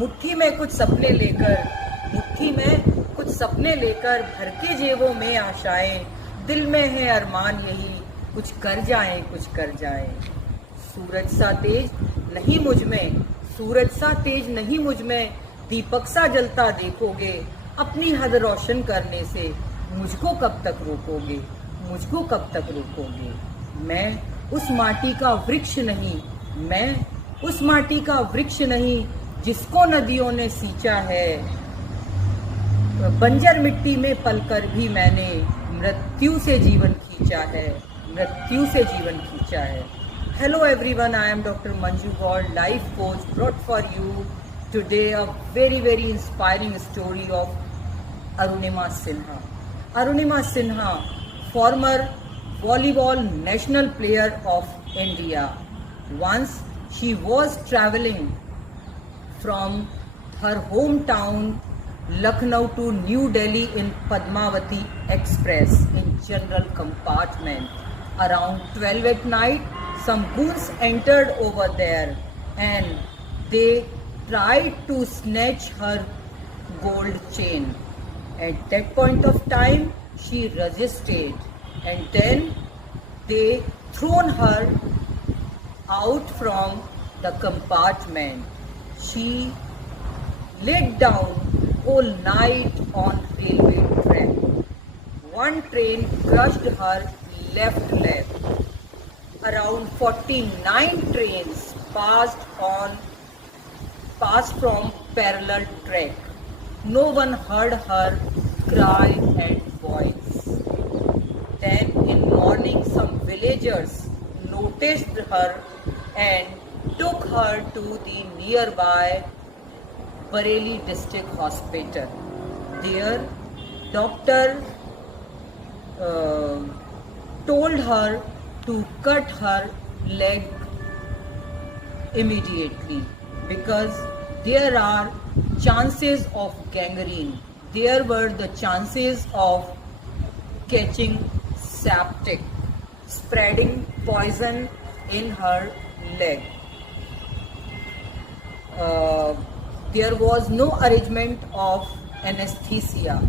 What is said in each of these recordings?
मुट्ठी में कुछ सपने लेकर, मुट्ठी में कुछ सपने लेकर, भर के जेबों में आशाएं, दिल में है अरमान यही, कुछ कर जाएं, कुछ कर जाएं। सूरज सा तेज नहीं मुझ में, सूरज सा तेज नहीं मुझ में, दीपक सा जलता देखोगे, अपनी हद रोशन करने से मुझको कब तक रोकोगे, मुझको कब तक रोकोगे। मैं उस माटी का वृक्ष नहीं, मैं उस माटी का वृक्ष नहीं, जिसको नदियों ने सींचा है। बंजर मिट्टी में पलकर भी मैंने मृत्यु से जीवन खींचा है, मृत्यु से जीवन खींचा है। Hello everyone, I am Dr. Manju Gaur, life coach, brought for you today a very inspiring story of Arunima Sinha. Arunima Sinha, former volleyball national player of India. Once she was traveling from her hometown Lucknow to New Delhi in Padmavati Express in general compartment. Around 12 at night, some goons entered over there and they tried to snatch her gold chain. At that point of time, she resisted and then they thrown her out from the compartment. She laid down whole night on railway track. One train crushed her left leg. Around 49 trains passed from parallel track. No one heard her cry and voice. Then in morning some villagers noticed her and took her to the nearby Bareilly district hospital. There doctor told her to cut her leg immediately because there are chances of gangrene. There were the chances of catching septic, spreading poison in her leg. There was no arrangement of anesthesia.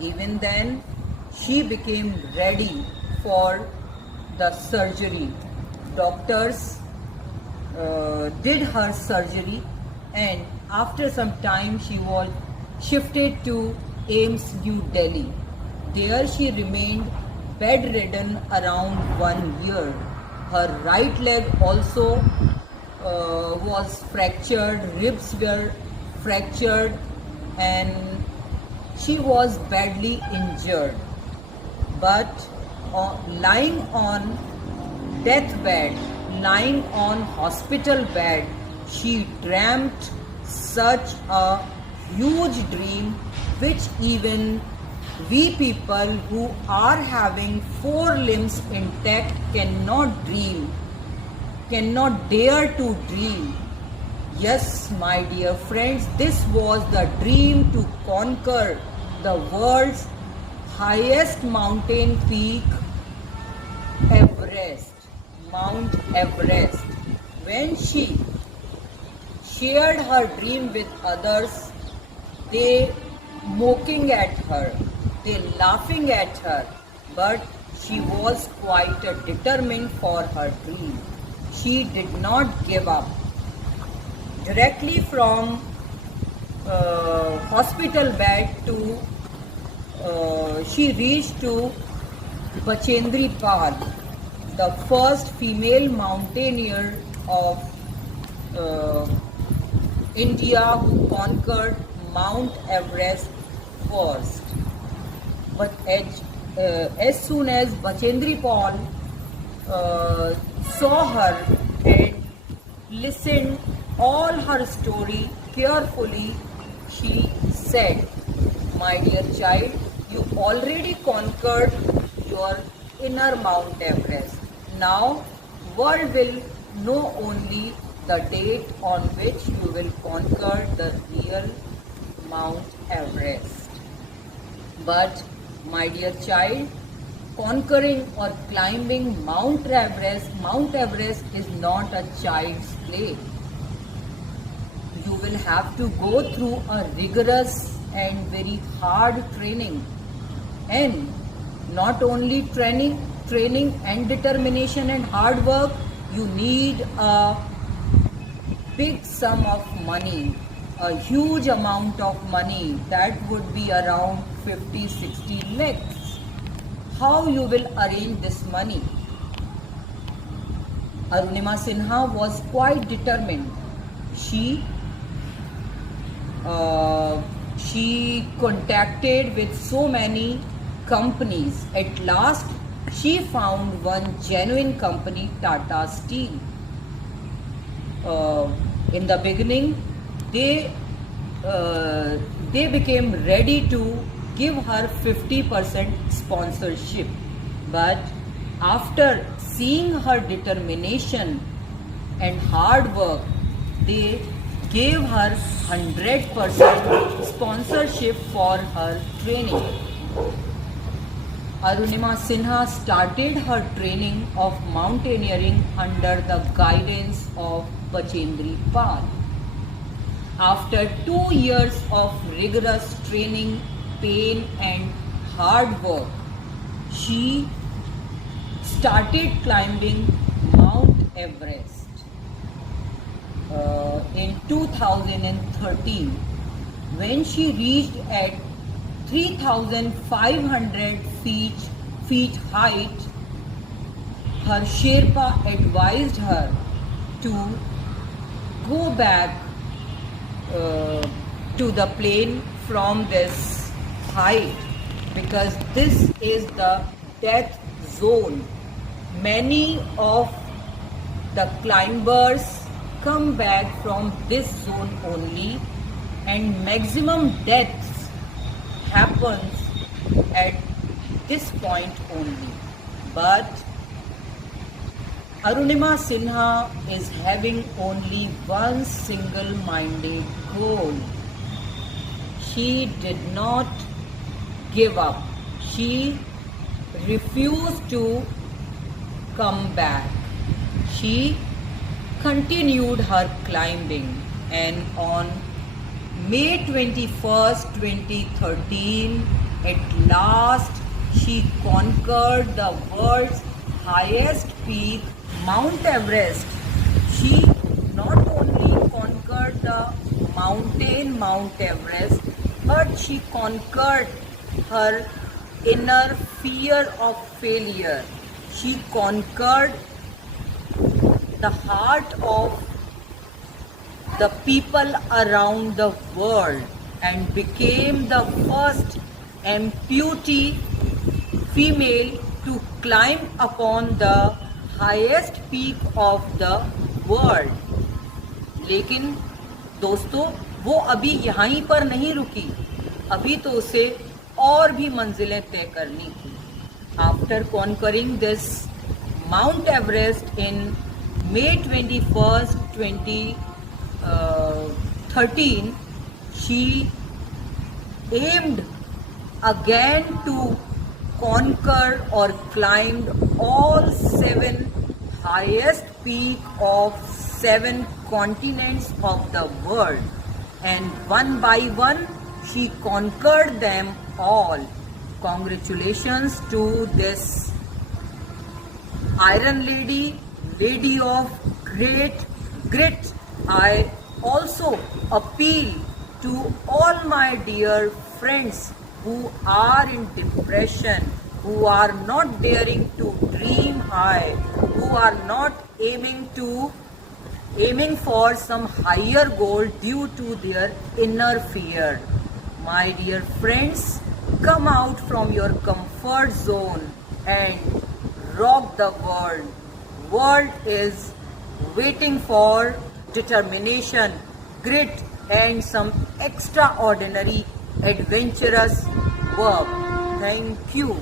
Even then, she became ready for the surgery. Doctors did her surgery and after some time she was shifted to AIIMS New Delhi. There she remained bedridden around 1 year. Her right leg also was fractured, ribs were fractured and she was badly injured. But lying on deathbed, lying on hospital bed, she dreamt such a huge dream which even we people who are having 4 limbs intact cannot dream, cannot dare to dream. Yes, my dear friends, this was the dream to conquer the world's highest mountain peak, Everest, Mount Everest. When she shared her dream with others, they mocking at her, they laughing at her, but she was quite determined for her dream. She did not give up. Directly from hospital bed to she reached to Bachendri Pal, the first female mountaineer of India who conquered Mount Everest first. But as soon as Bachendri Pal saw her and listened all her story carefully, she said, "My dear child, you already conquered your inner Mount Everest. Now, world will know only the date on which you will conquer the real Mount Everest. But, my dear child, conquering or climbing Mount Everest is not a child's play. You will have to go through a rigorous and very hard training, and not only training and determination and hard work, you need a big sum of money, a huge amount of money. That would be around 50-60 lakhs. How you will arrange this money? Arunima Sinha was quite determined. She contacted with so many companies. At last, she found one genuine company, Tata Steel. In the beginning, they became ready to give her 50% sponsorship, but after seeing her determination and hard work, they gave her 100% sponsorship for her training. Arunima Sinha started her training of mountaineering under the guidance of Bachendri Pal. After 2 years of rigorous training, pain and hard work, she started climbing Mount Everest. In 2013, when she reached at 3,500 feet height, her Sherpa advised her to go back to the plane from this height, because this is the death zone. Many of the climbers come back from this zone only, and maximum deaths happens at this point only. But Arunima Sinha is having only one single-minded goal. She did not give up. She refused to come back. She continued her climbing, and on May 21st, 2013, at last she conquered the world's highest peak, Mount Everest. She not only conquered the mountain Mount Everest, but she conquered her inner fear of failure. She conquered the heart of the people around the world and became the first amputee female to climb upon the highest peak of the world. लेकिन दोस्तों, वो अभी यहीं पर नहीं रुकी, अभी तो उसे और भी मंजिलें तय करनी थी. After conquering this Mount Everest in May 21st, 2013, she aimed again to conquer or climbed all 7 highest peak of 7 continents of the world, and one by one she conquered them all. Congratulations to this Iron Lady, lady of great grit. I also appeal to all my dear friends who are in depression, who are not daring to dream high, who are not aiming for some higher goal due to their inner fear. My dear friends, come out from your comfort zone and rock the world. World is waiting for determination, grit and some extraordinary adventurous work. Thank you.